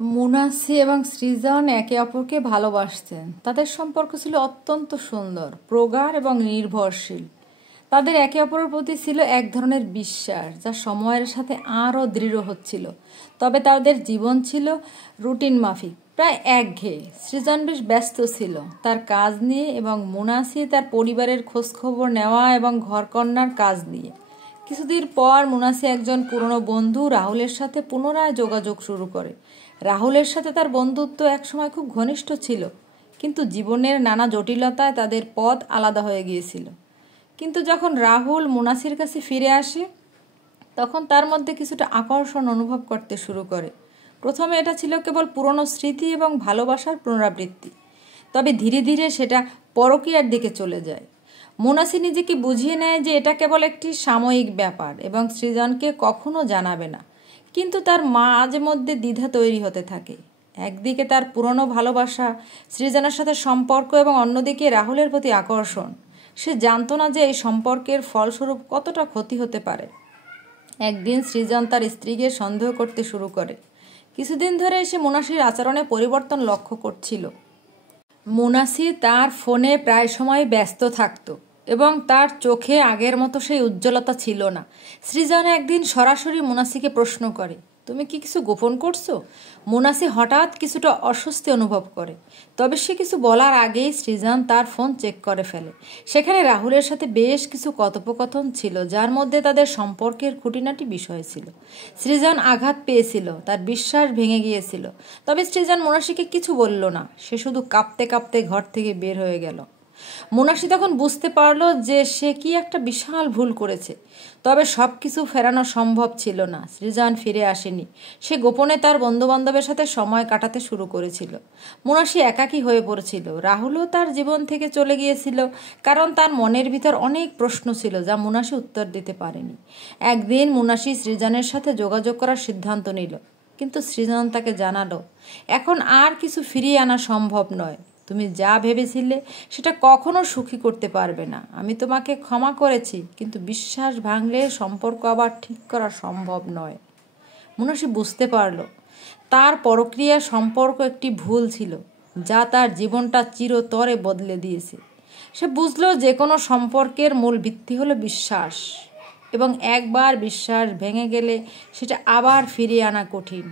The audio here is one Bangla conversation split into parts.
মুনাসি এবং সৃজন একে অপরকে ভালোবাসতেন। তাদের সম্পর্ক ছিল অত্যন্ত সুন্দর, প্রগাঢ় এবং নির্ভরশীল। তাদের একে অপরের প্রতি ছিল এক ধরনের বিশ্বাস, যা সময়ের সাথে আরও দৃঢ় হচ্ছিল। তবে তাদের জীবন ছিল রুটিন মাফিক, প্রায় একঘেয়ে। সৃজন বেশ ব্যস্ত ছিল তার কাজ নিয়ে এবং মুনাসি তার পরিবারের খোঁজখবর নেওয়া এবং ঘরকন্নার কাজ নিয়ে। কিছুদিন পর মুনাসি একজন পুরনো বন্ধু রাহুলের সাথে পুনরায় যোগাযোগ শুরু করে। রাহুলের সাথে তার বন্ধুত্ব একসময় খুব ঘনিষ্ঠ ছিল, কিন্তু জীবনের নানা জটিলতায় তাদের পথ আলাদা হয়ে গিয়েছিল। কিন্তু যখন রাহুল মুনাসির কাছে ফিরে আসে, তখন তার মধ্যে কিছুটা আকর্ষণ অনুভব করতে শুরু করে। প্রথমে এটা ছিল কেবল পুরনো স্মৃতি এবং ভালোবাসার পুনরাবৃত্তি, তবে ধীরে ধীরে সেটা পরকীয়ার দিকে চলে যায়। মুনাসি নিজেকে বুঝিয়ে নেয় যে এটা কেবল একটি সাময়িক ব্যাপার এবং সৃজনকে কখনো জানাবে না। কিন্তু তার মাঝে মধ্যে দ্বিধা তৈরি হতে থাকে। একদিকে তার পুরনো ভালোবাসা, সৃজনের সাথে সম্পর্ক এবং অন্যদিকে রাহুলের প্রতি আকর্ষণ। সে জানতো না যে এই সম্পর্কের ফলস্বরূপ কতটা ক্ষতি হতে পারে। একদিন সৃজন তার স্ত্রীকে সন্দেহ করতে শুরু করে। কিছুদিন ধরে সে মুনাসির আচরণে পরিবর্তন লক্ষ্য করছিল। মুনাসি তার ফোনে প্রায় সময় ব্যস্ত থাকত এবং তার চোখে আগের মতো সেই উজ্জ্বলতা ছিল না। সৃজন একদিন সরাসরি মুনাসিকে প্রশ্ন করে, তুমি কি কিছু গোপন করছো? মুনাসি হঠাৎ কিছুটা অস্বস্তি অনুভব করে, তবে সে কিছু বলার আগেই সৃজন তার ফোন চেক করে ফেলে। সেখানে রাহুলের সাথে বেশ কিছু কথোপকথন ছিল, যার মধ্যে তাদের সম্পর্কের খুঁটিনাটি বিষয় ছিল। সৃজন আঘাত পেয়েছিল, তার বিশ্বাস ভেঙে গিয়েছিল। তবে সৃজন মুনাসিকে কিছু বলল না, সে শুধু কাঁপতে কাঁপতে ঘর থেকে বের হয়ে গেল। মুনাসি তখন বুঝতে পারল যে সে কি একটা বিশাল ভুল করেছে। তবে সব কিছু ফেরানো সম্ভব ছিল না। সৃজন ফিরে আসেনি। সে গোপনে তার বন্ধুবান্ধবের সাথে সময় কাটাতে শুরু করেছিল। মুনাসি একাকী হয়ে পড়েছিল। রাহুলও তার জীবন থেকে চলে গিয়েছিল, কারণ তার মনের ভিতর অনেক প্রশ্ন ছিল যা মুনাসি উত্তর দিতে পারেনি। একদিন মুনাসি সৃজনের সাথে যোগাযোগ করার সিদ্ধান্ত নিল, কিন্তু সৃজন তাকে জানালো, এখন আর কিছু ফিরিয়ে আনা সম্ভব নয়। তুমি যা ভেবেছিলে সেটা কখনো সুখী করতে পারবে না। আমি তোমাকে ক্ষমা করেছি, কিন্তু বিশ্বাস ভাঙলে সম্পর্ক আবার ঠিক করা সম্ভব নয়। মুনাসি বুঝতে পারল তার পরক্রিয়া সম্পর্ক একটি ভুল ছিল, যা তার জীবনটা চিরতরে বদলে দিয়েছে। সে বুঝল যে কোনো সম্পর্কের মূল ভিত্তি হলো বিশ্বাস, এবং একবার বিশ্বাস ভেঙে গেলে সেটা আবার ফিরিয়ে আনা কঠিন।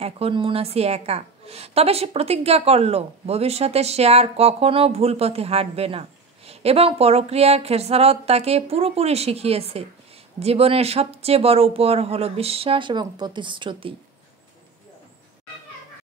এখন মুনাসি একা, তবে সে প্রতিজ্ঞা করল ভবিষ্যতে সে আর কখনো ভুল পথে হাঁটবে না। এবং পরক্রিয়ার খেসারত তাকে পুরোপুরি শিখিয়েছে জীবনের সবচেয়ে বড় উপহার হলো বিশ্বাস এবং প্রতিশ্রুতি।